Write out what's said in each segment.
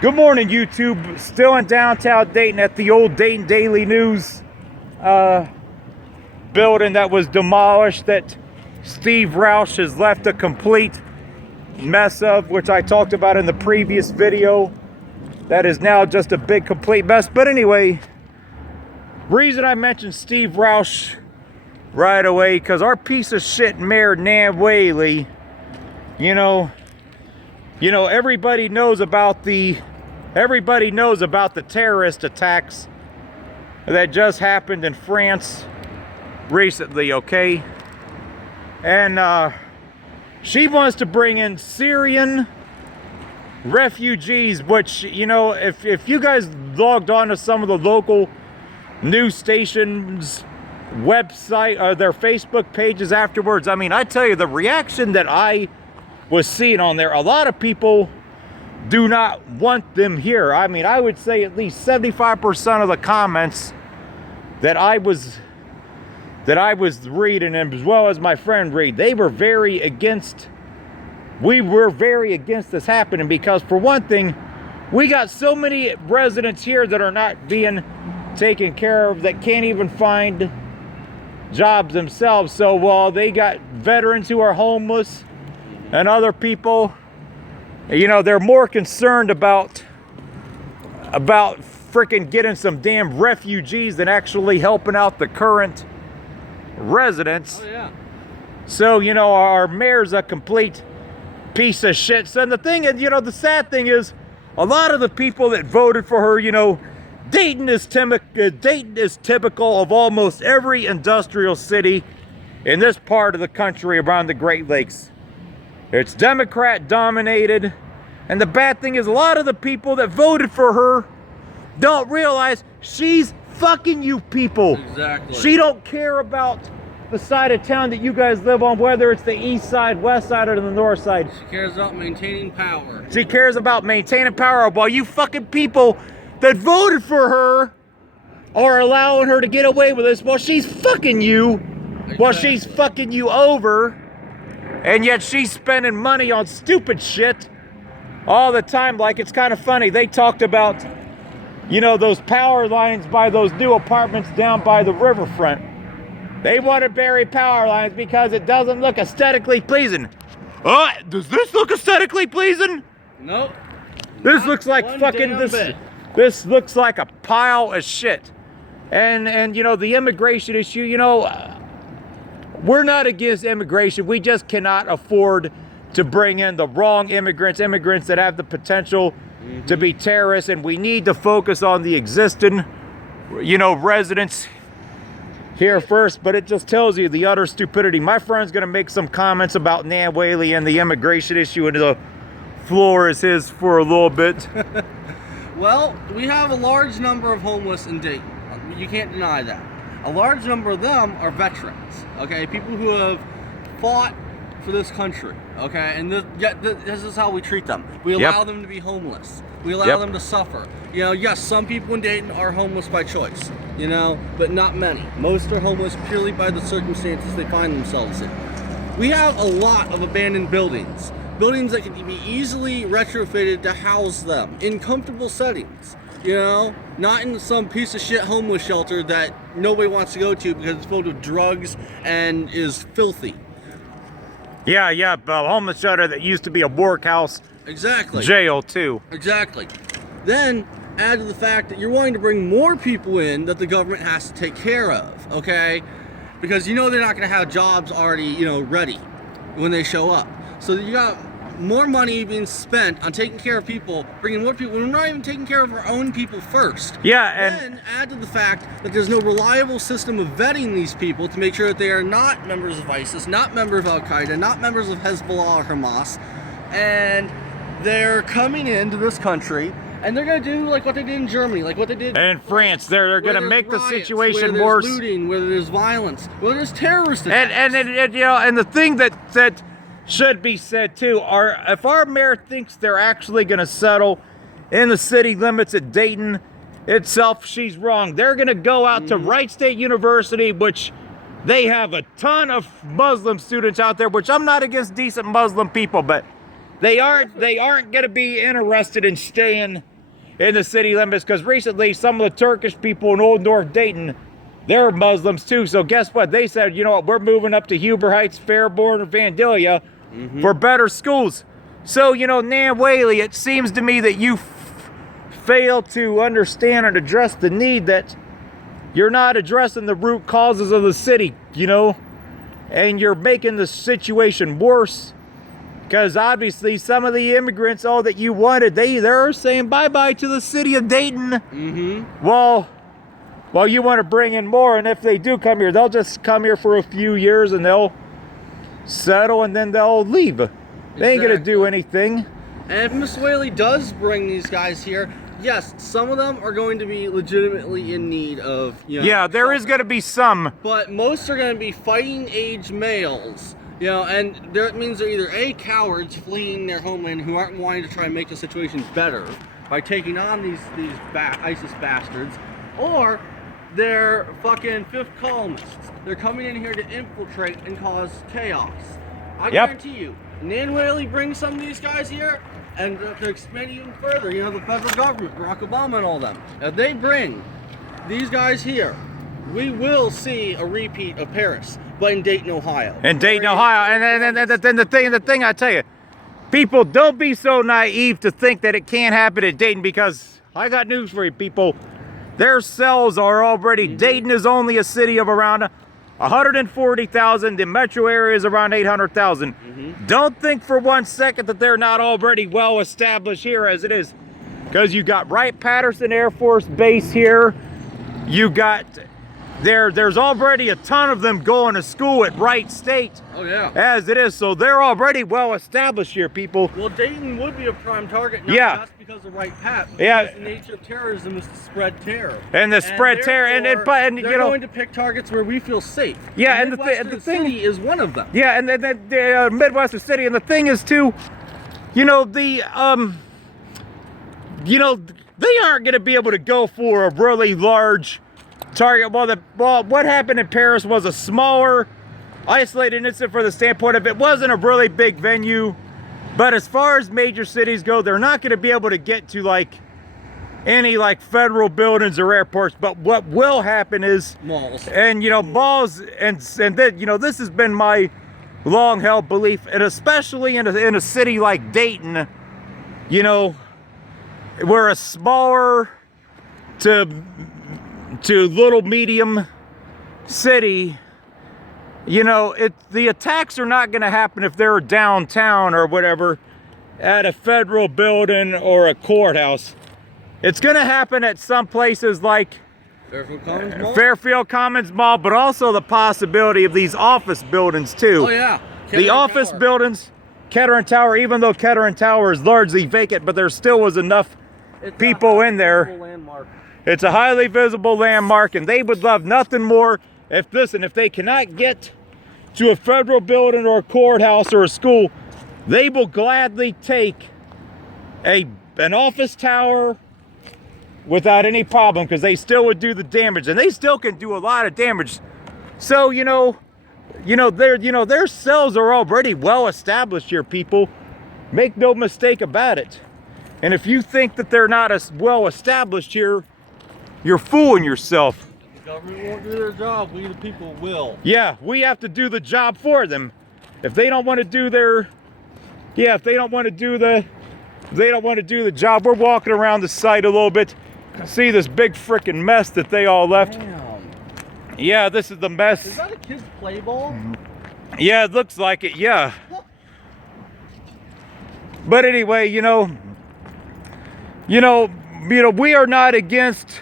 Good morning, YouTube. Still in downtown Dayton at the old Dayton Daily News building that was demolished, that Steve Roush has left a complete mess of, which I talked about in the previous video. That is now just a big complete mess. But anyway, reason I mentioned Steve Roush right away, because our piece of shit mayor Nan Whaley, you know, everybody knows about the terrorist attacks that just happened in France recently, okay? And she wants to bring in Syrian refugees, which, you know, if you guys logged on to some of the local news stations website or their Facebook pages afterwards, I mean, I tell you, the reaction that I was seeing on there, a lot of people do not want them here. I mean, I would say at least 75% of the comments that I was reading, and as well as my friend Reed, we were very against this happening, because for one thing, we got so many residents here that are not being taken care of, that can't even find jobs themselves. So while they got veterans who are homeless and other people, you know, they're more concerned about freaking getting some damn refugees than actually helping out the current residents. Oh, yeah. So, you know, our mayor's a complete piece of shit. So, and the thing, and you know, the sad thing is, a lot of the people that voted for her, you know, Dayton is typical of almost every industrial city in this part of the country around the Great Lakes. It's Democrat dominated, and the bad thing is, a lot of the people that voted for her don't realize she's fucking you people. Exactly. She don't care about the side of town that you guys live on, whether it's the east side, west side, or the north side. She cares about maintaining power. She cares about maintaining power, while you fucking people that voted for her are allowing her to get away with this while she's fucking you, while she's fucking you over. And yet she's spending money on stupid shit all the time. Like, it's kind of funny. They talked about, you know, those power lines by those new apartments down by the riverfront. They want to bury power lines because it doesn't look aesthetically pleasing. Does this look aesthetically pleasing? Nope. This looks like fucking this looks like a pile of shit. And you know, the immigration issue, you know, we're not against immigration. We just cannot afford to bring in the wrong immigrants that have the potential to be terrorists. And we need to focus on the existing, you know, residents here first. But it just tells you the utter stupidity. My friend's going to make some comments about Nan Whaley and the immigration issue, and the floor is his for a little bit. Well, we have a large number of homeless in Dayton. You can't deny that. A large number of them are veterans, okay? People who have fought for this country, okay? And this is how we treat them. We allow them to be homeless. We allow them to suffer. You know, yes, some people in Dayton are homeless by choice, you know, but not many. Most are homeless purely by the circumstances they find themselves in. We have a lot of abandoned buildings. Buildings that can be easily retrofitted to house them in comfortable settings. You know, not in some piece of shit homeless shelter that nobody wants to go to because it's filled with drugs and is filthy. Yeah, but a homeless shelter that used to be a workhouse. Exactly. Jail, too. Exactly. Then, add to the fact that you're wanting to bring more people in that the government has to take care of, okay? Because you know they're not going to have jobs already, you know, ready when they show up. So you got more money being spent on taking care of people, bringing more people. We're not even taking care of our own people first. Yeah, and then add to the fact that there's no reliable system of vetting these people to make sure that they are not members of ISIS, not members of Al-Qaeda, not members of Hezbollah or Hamas, and they're coming into this country and they're going to do like what they did in Germany, like what they did in France. They're going to make the situation where worse. There's looting, where there's violence, where there's terrorist attacks. And you know, and the thing that should be said too, if our mayor thinks they're actually going to settle in the city limits at Dayton itself, she's wrong. They're going to go out to Wright State University, which they have a ton of Muslim students out there, which I'm not against decent Muslim people, but they aren't going to be interested in staying in the city limits, because recently some of the Turkish people in Old North Dayton, they're Muslims too. So guess what? They said, you know what, we're moving up to Huber Heights, Fairborn, or Vandalia for better schools. So, you know, Nan Whaley, it seems to me that you fail to understand and address the need, that you're not addressing the root causes of the city, you know, and you're making the situation worse. Because obviously some of the immigrants, all that you wanted, they're saying bye-bye to the city of Dayton. Well, you want to bring in more, and if they do come here, they'll just come here for a few years and they'll settle and then they'll leave. They ain't gonna do anything. And if Miss Whaley does bring these guys here, yes, some of them are going to be legitimately in need of, you know, yeah, there is gonna be some. But most are gonna be fighting age males. You know, and that means they're either A, cowards fleeing their homeland who aren't wanting to try and make the situation better by taking on these ISIS bastards, or they're fucking fifth columnists. They're coming in here to infiltrate and cause chaos. I guarantee you, Nan Whaley brings some of these guys here, and to expand even further, you know, the federal government, Barack Obama and all them, if they bring these guys here, we will see a repeat of Paris, but in Dayton, Ohio. In Dayton, Ohio. And then the thing I tell you, people, don't be so naive to think that it can't happen in Dayton, because I got news for you, people. Their cells are already, Dayton is only a city of around 140,000. The metro area is around 800,000. Don't think for 1 second that they're not already well established here as it is. Because you got Wright-Patterson Air Force Base here. You got... There's already a ton of them going to school at Wright State. Oh yeah. As it is, so they're already well established here, people. Well, Dayton would be a prime target, not just because of Wright-Pat, but because the nature of terrorism is to spread terror. And the spread terror, and they're you know, going to pick targets where we feel safe. Yeah, and the thing is one of them. Yeah, and the Midwestern city, and the thing is too, you know, you know, they aren't going to be able to go for a really large target. Well, what happened in Paris was a smaller, isolated incident for the standpoint of it wasn't a really big venue. But as far as major cities go, they're not going to be able to get to like any like federal buildings or airports. But what will happen is malls, and you know, malls, and then, you know, this has been my long-held belief, and especially in a city like Dayton, you know, we're a smaller to little medium city. You know, the attacks are not going to happen if they're downtown or whatever at a federal building or a courthouse. It's going to happen at some places like Fairfield Commons Mall, but also the possibility of these office buildings too. Oh yeah. The office buildings, Kettering Tower, even though Kettering Tower is largely vacant, but there still was enough people in there. It's a highly visible landmark, and they would love nothing more if they cannot get to a federal building or a courthouse or a school, they will gladly take an office tower without any problem, because they still would do the damage, and they still can do a lot of damage. So, their cells are already well established here, people. Make no mistake about it. And if you think that they're not as well established here, you're fooling yourself. The government won't do their job. We the people will. Yeah, we have to do the job for them. If they don't want to do the job, we're walking around the site a little bit. See this big freaking mess that they all left. Damn. Yeah, this is the mess. Is that a kid's play ball? Yeah, it looks like it, yeah. But anyway, we are not against,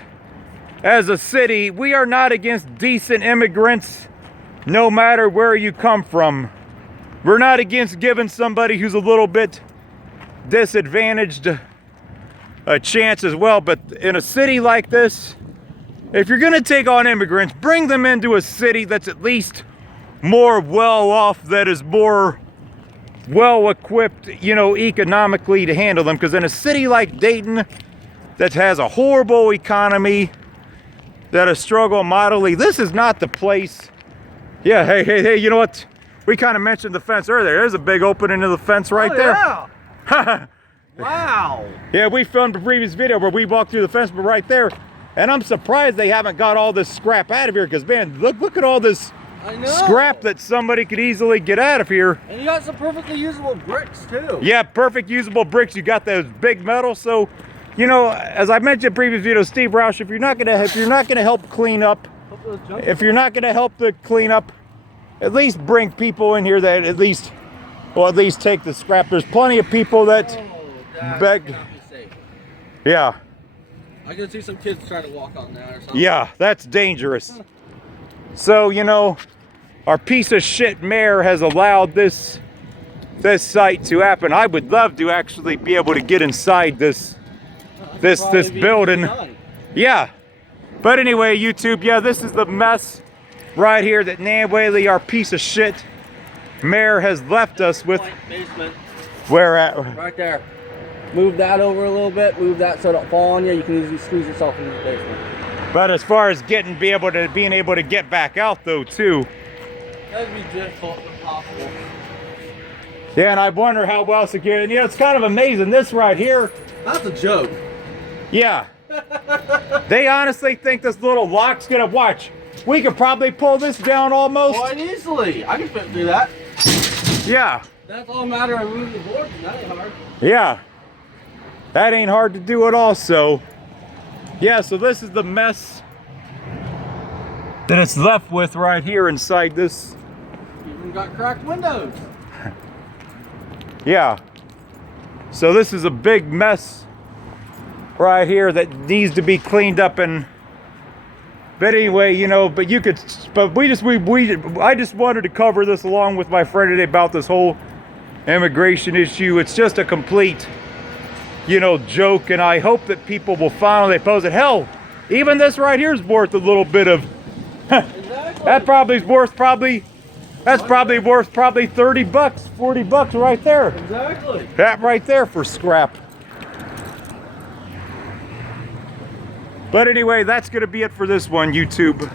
as a city, we are not against decent immigrants, no matter where you come from. We're not against giving somebody who's a little bit disadvantaged a chance as well. But in a city like this, if you're going to take on immigrants, bring them into a city that's at least more well off, that is more well equipped, economically to handle them. Because in a city like Dayton, that has a horrible economy, that is struggling mightily, this is not the place. Yeah, hey, you know what? We kind of mentioned the fence earlier. There's a big opening to the fence right there. Yeah. Wow. Yeah, we filmed a previous video where we walked through the fence, but right there. And I'm surprised they haven't got all this scrap out of here, because man, look at all this scrap that somebody could easily get out of here. And you got some perfectly usable bricks too. Yeah, perfect usable bricks. You got those big metal. So, you know, as I mentioned in previous video, Steve Roush, if you're not gonna help clean up, if you're not gonna help the clean up, at least bring people in here that at least take the scrap. There's plenty of people that beg. Yeah. I can see some kids trying to walk on that or something. Yeah, that's dangerous. So, you know, our piece of shit mayor has allowed this site to happen. I would love to actually be able to get inside this building. Yeah. But anyway, YouTube, yeah, this is the mess right here that Nan Whaley, our piece of shit mayor, has left us with. Basement. Where at? Right there. Move that over a little bit. Move that so it don't fall on you. You can easily squeeze yourself into the basement. But as far as being able to get back out though too. That'd be difficult but possible. Yeah, and I wonder how well secure. And you know, it's kind of amazing. This right here. That's a joke. Yeah. They honestly think this little lock's gonna watch. We could probably pull this down almost. Quite easily. I can fit through that. Yeah. That's all a matter of moving the board. That ain't hard. Yeah. That ain't hard to do at all. So, yeah, so this is the mess that it's left with right here inside this. Even got cracked windows. Yeah. So this is a big mess right here that needs to be cleaned up. And but anyway, you know, I just wanted to cover this along with my friend today about this whole immigration issue. It's just a complete, you know, joke, and I hope that people will finally oppose it. Hell, even this right here is worth a little bit of Exactly. that's probably worth probably 30 bucks, 40 bucks right there. Exactly. That right there for scrap. But anyway, that's going to be it for this one, YouTube.